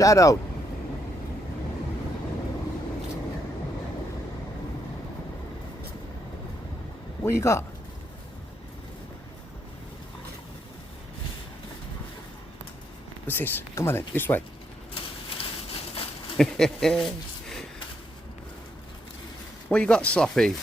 Shadow. What you got? What's this? Come on in, this way. What you got, Sloppy?